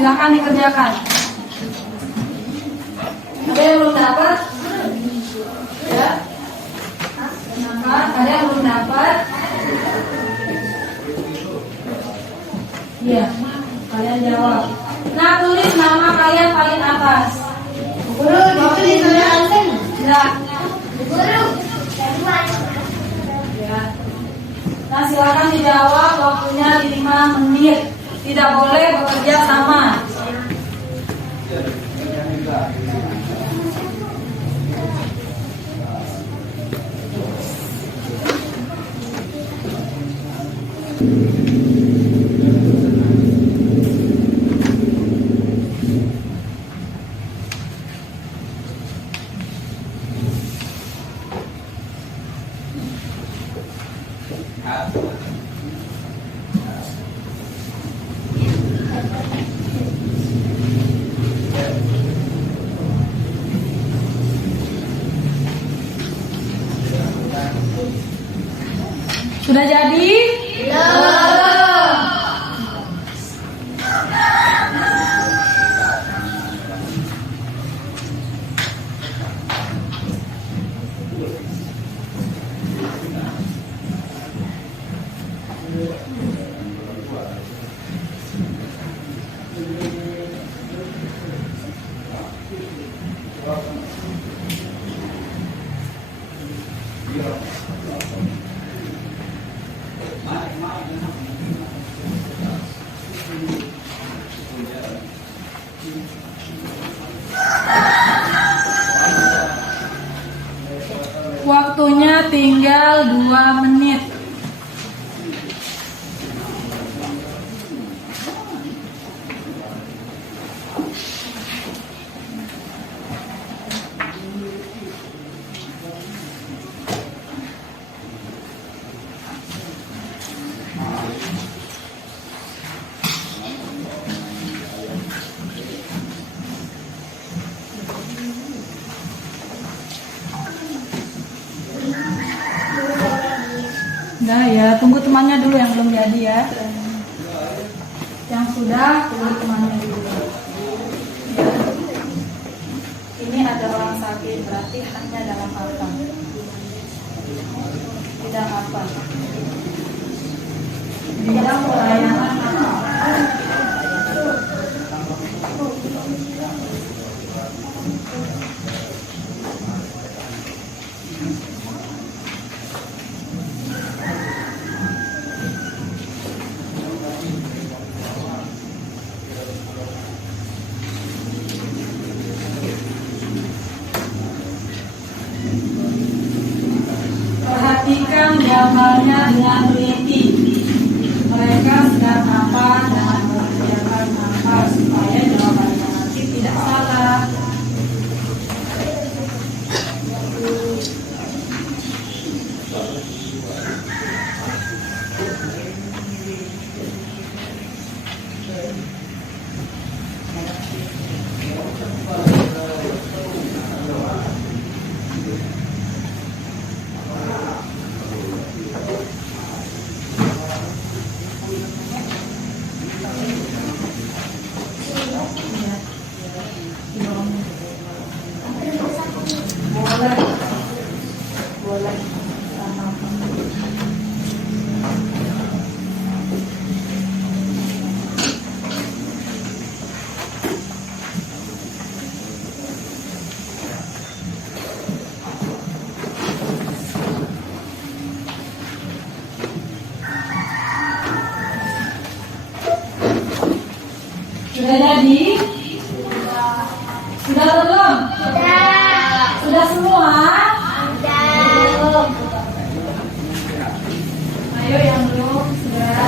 silakan dikerjakan. Ada yang belum dapat? Ya. Silakan. Ada yang belum dapat? Iya. Kalian jawab. Nah, tulis nama kalian paling atas. Guru, itu dituliskan. Ya. Guru. Ya. Nah, silakan dijawab, waktunya 5 menit. Tidak boleh bekerja sama. Sudah jadi? Waktunya tinggal 2 menit. Nah ya, tunggu temannya dulu yang belum jadi ya. Yang sudah, tunggu temannya dulu. Ya. Ini ada orang sakit, berarti haknya dalam apa? Tidak apa. Bidang pelayanan apa? Perhatikan gambarnya dengan teliti. Mereka sedang apa dan mengerjakan apa supaya jawabannya nanti tidak salah. Boleh. Sudah jadi? Sudah belum? Sudah semua? Ayo yang belum sudah.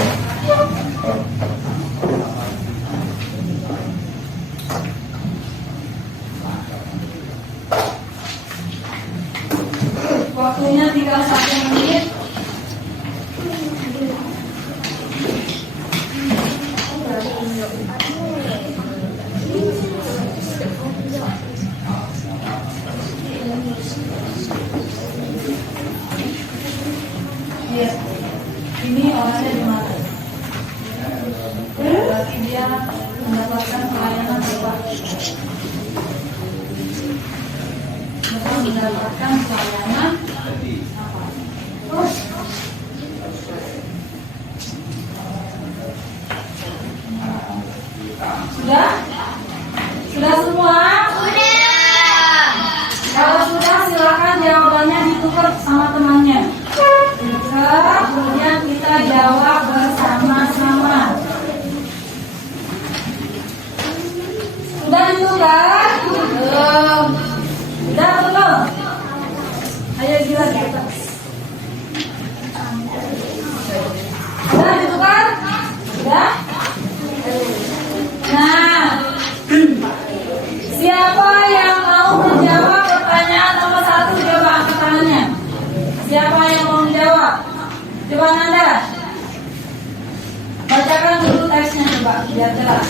Waktunya tinggal 1 menit. Iya. Ini orangnya di mana? Berarti dia mendapatkan pelayanan coba. Mereka mendapatkan pelayanan apa? Sudah? Sudah semua? Kalau sudah silakan jawabannya ditukar sama temannya. Kemudian kita jawab bersama-sama. Sudah ditukar? Belum. Sudah belum? Ayo gila kita. Sudah ditukar? Sudah? Nah, siapa yang mau menjawab pertanyaan nomor 1? Coba angkat tangannya. Siapa yang mau menjawab? Coba Nanda. Bacakan dulu teksnya coba, biar jelas.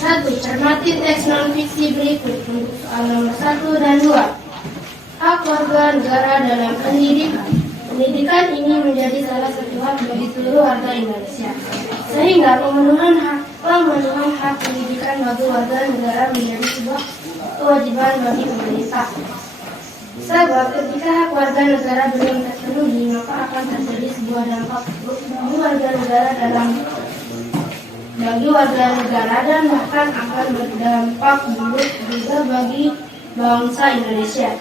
1. Cermati teks non-fiksi berikut untuk soal nomor 1 dan 2. Hak warga negara dalam pendidikan. Pendidikan ini menjadi salah satu hak bagi seluruh warga Indonesia. Sehingga pemenuhan hak pendidikan bagi warga negara menjadi sebuah kewajiban bagi pemerintah. Sebab ketika hak warga negara belum terpenuhi, maka akan terjadi sebuah dampak buruk bagi warga negara dan bahkan akan berdampak buruk juga bagi bangsa Indonesia,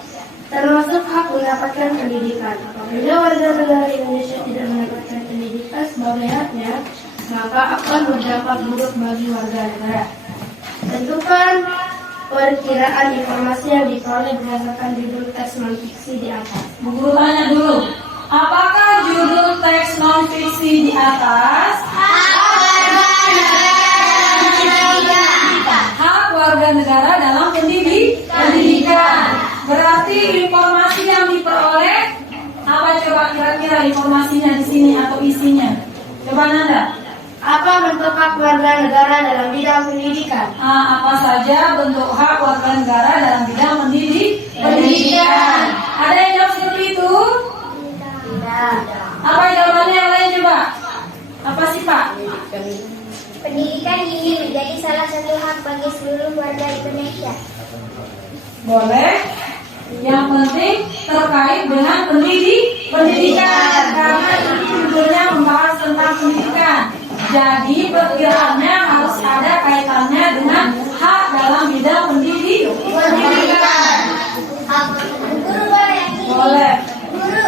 termasuk hak mendapatkan pendidikan. Apabila warga negara Indonesia tidak mendapatkan pendidikan sebagai haknya, maka akan berdampak buruk bagi warga negara. Tentukan perkiraan informasi yang diperoleh berdasarkan judul teks non-fiksi di atas. Bu Guru tanya dulu, apakah judul teks non-fiksi di atas? Hak warga negara dalam pendidikan. Berarti informasi yang diperoleh apa coba kira-kira informasinya di sini atau isinya? Coba Nanda. Apa bentuk hak warga negara dalam bidang pendidikan? Apa saja bentuk hak warga negara dalam bidang pendidikan? Ada yang jawab seperti itu? Tidak. Apa jawabannya yang lain coba? Apa sih Pak? Pendidikan ini menjadi salah satu hak bagi seluruh warga Indonesia. Boleh. Yang penting terkait dengan pendidikan karena ini judulnya membahas tentang pendidikan. Jadi perkiraannya harus ada kaitannya dengan hak dalam bidang pendidikan. Guru boleh yang ini. Boleh. Guru,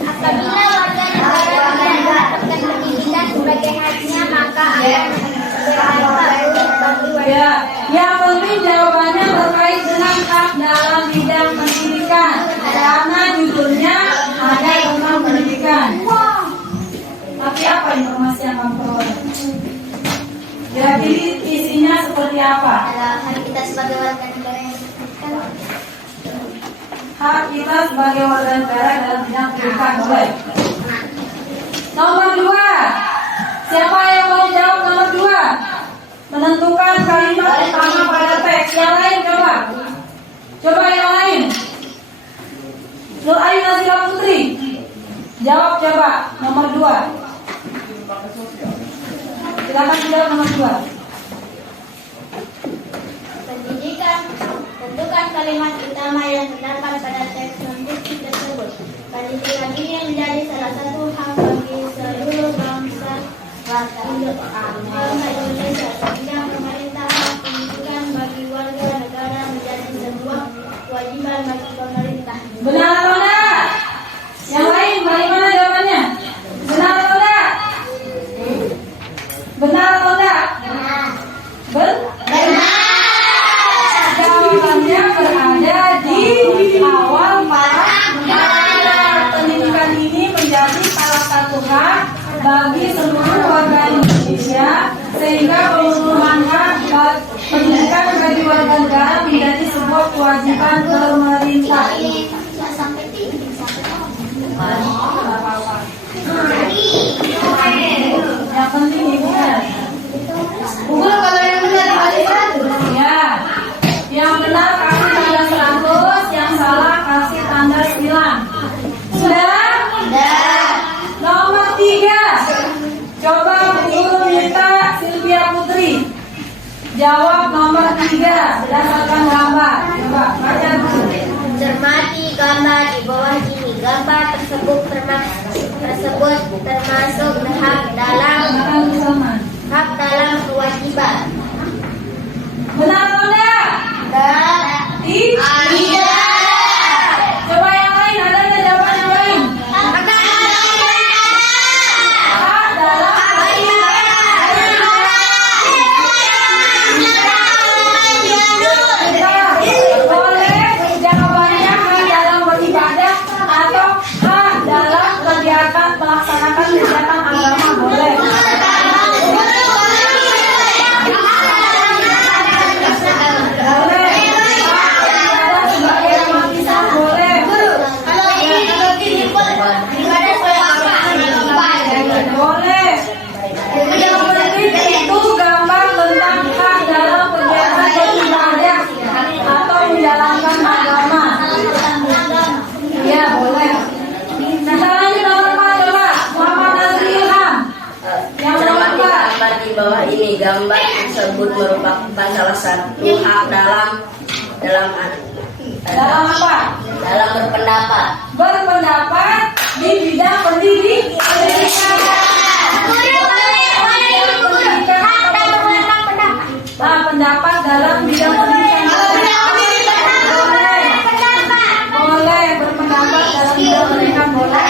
apabila warga negara tidak mendapatkan pendidikan sebagai haknya, maka akan berdampak bagi warga. Ya, yang penting jawabannya terkait dengan hak dalam bidang pendidikan karena judulnya ada tentang pendidikan. Tapi apa informasi yang kamu peroleh? Jadi isinya seperti apa? Hak kita sebagai warga negara yang pendidikan. Hak kita sebagai warga negara dalam bidang pendidikan. Boleh. Nomor 2. Siapa yang mau jawab nomor 2? Menentukan kalimat utama pada teks. Yang lain coba. Coba yang lain. Nur Ayu Nazila Putri. Jawab coba nomor 2. Silakan jawab nomor 2. Pendidikan, tentukan kalimat utama yang terdapat pada teks non-fiksi tersebut. Pendidikan ini menjadi salah satu hak bagi seluruh bangsa Indonesia, sehingga pemerintah hak pendidikan bagi warga negara menjadi sebuah kewajiban bagi pemerintah. Benar atau enggak? Yang lain bagaimana jawabannya? Benar atau enggak? Benar atau enggak? Benar. Jawabannya berada di awal paragraf. Pendidikan ini menjadi salah satu hak bagi seluruh warga Indonesia, sehingga pemenuhan hak pendidikan bagi warga negara menjadi sebuah kewajiban pemerintah. Yang penting ibu kan. Google kalau yang benar kasih 100. Ya. Yang benar kasih tanda 100, yang salah kasih tanda silang. Sudah? Sudah. Nomor 3. Coba guru berdasarkan gambar. Coba baca dulu. Cermati gambar di bawah ini. Gambar tersebut termasuk hak dalam kewajiban. Benar atau enggak? Tidak. Coba yang lain, ada nggak jawaban yang lain? Hak dalam boleh jawabannya hak dalam beribadah atau hak dalam kegiatan melaksanakan kegiatan agama boleh. Boleh. Yang penting itu gambar tentang hak dalam kegiatan beribadah atau menjalankan agama. Iya boleh. Kita lanjut nomor 4 coba. Muhammad Nazri Ilham. Yang nomor 4. Gambar di bawah ini, gambar tersebut merupakan salah satu hak dalam apa? dalam berpendapat. Berpendapat di bidang pendidikan. Pendapat dalam bidang pendidikan. Boleh berpendapat dalam bidang pendidikan boleh.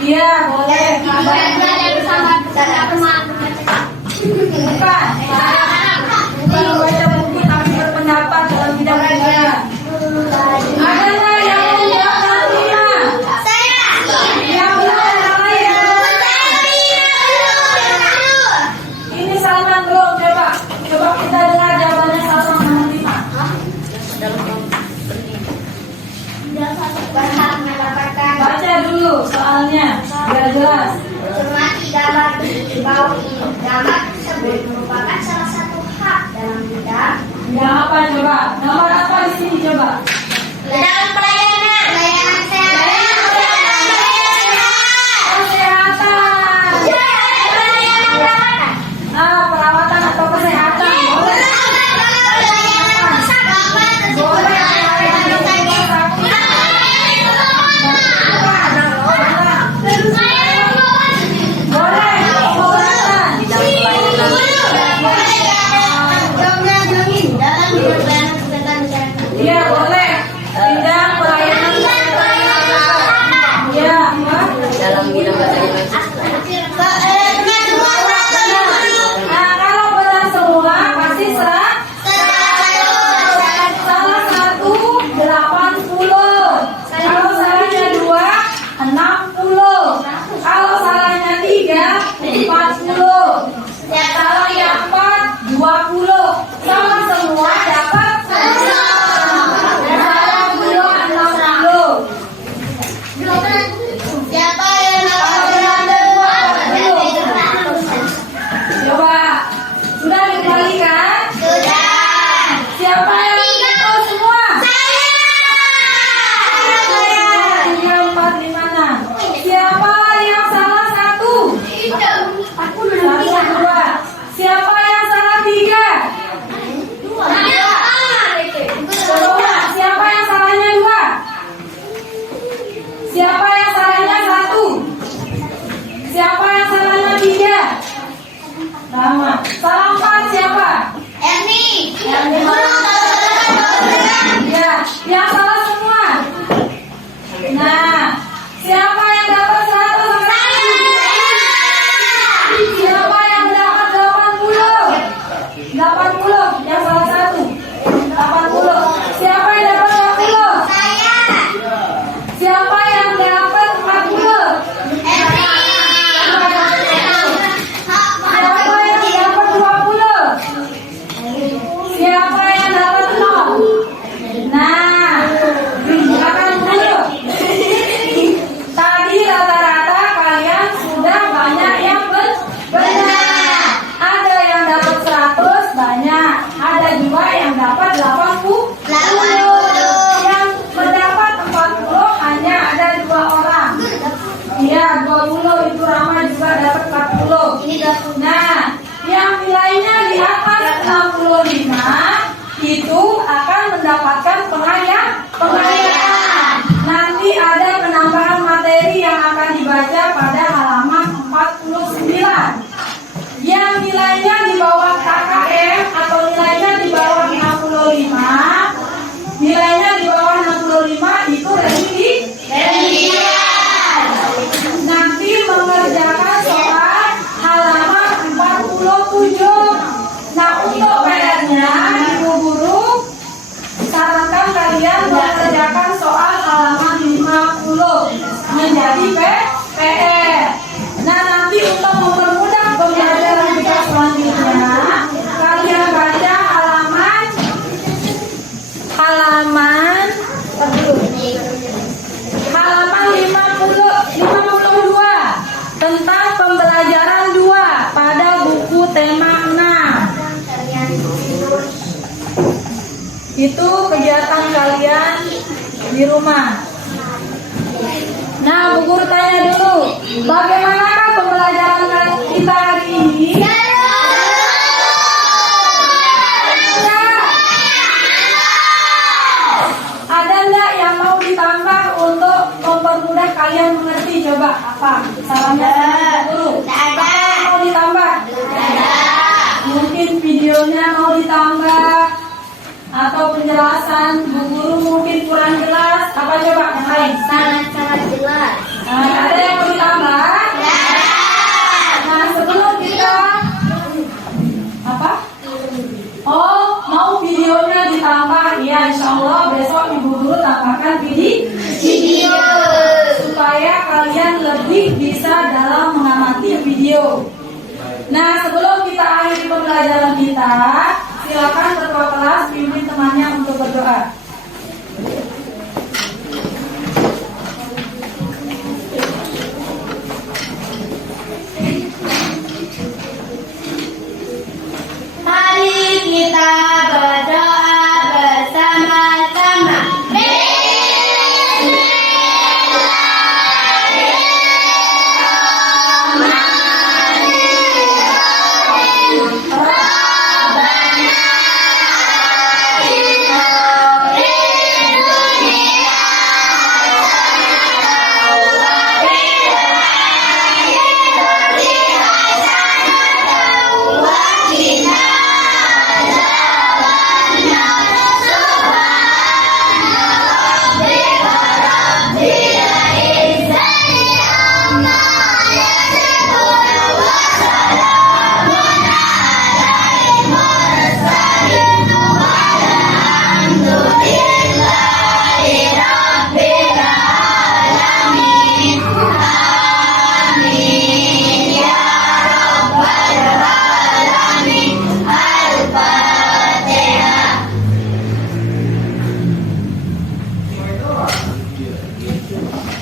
Iya boleh. Bukan membaca buku tapi berpendapat dalam bidang pendidikan. Ada nggak yang menjawab nanti? Yang benar yang lain. Ini Salman belum coba kita dengar jawabannya Salman nomor 5. Berhak mendapatkan. Baca dulu soalnya biar jelas. Cermati gambar di bawah ini. Gambar tersebut merupakan salah satu hak dalam bidang Yang apa coba? Nomor apa di sini coba? dalam pelayanan Kesehatan. Perawatan atau kesehatan. Iya boleh. Bidang pelayanan kesehatan. Iya. Dalam bidang pelayanan Nah kalau benar semua pasti salah satu 80. Kalau salahnya 2 60. Kalau salahnya 3 40. Salahnya 4 20. Sama semua dapat 1. Salah 2 60. Siapa yang Kalau berada 20, Ibu Rama juga dapat 40. Ini 20. Nah, yang nilainya di atas 65 itu akan mendapatkan pengayaan. Nanti ada penambahan materi yang akan dibaca pada halaman 49. Yang nilainya di bawah KKM atau nilainya di bawah 65, nilainya di bawah 65 itu remedian. Nanti mengerjakan soal halaman 47. Nah, untuk PR-nya Ibu Guru sarankan kalian mengerjakan soal halaman 50 menjadi PR. Nah, nanti untuk mempermudah pembelajaran kita selanjutnya, kalian baca halaman 52 tentang pembelajaran 2 pada buku tema 6. Itu kegiatan kalian di rumah. Nah, Bu Guru tanya dulu, bagaimanakah pembelajaran kita hari ini? Ada enggak yang mau ditambah untuk mempermudah kalian mengerti? Coba apa? Sarannya Bu Guru. Apa yang mau ditambah? Mungkin videonya mau ditambah atau penjelasan Bu Guru mungkin kurang jelas. Apa coba yang lain? Sangat jelas. Ada yang mau ditambah? Nah, sebelum kita apa? Oh, mau videonya ditambah? Ya, insya Allah besok Ibu Guru tambahkan video supaya kalian lebih bisa dalam mengamati video. Nah, sebelum kita akhiri pembelajaran kita, silakan ketua kelas pimpin temannya untuk berdoa. Mari kita berdoa bersama-sama.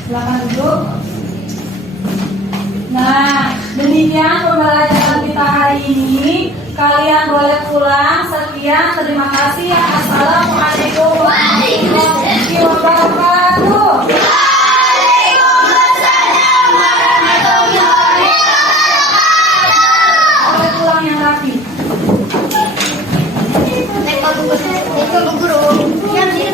Silakan duduk. Nah, demikian pembelajaran kita hari ini. Kalian boleh pulang. Sekian, terima kasih. Assalamualaikum warahmatullahi wabarakatuh. Boleh pulang yang rapi. Guru. Yang ini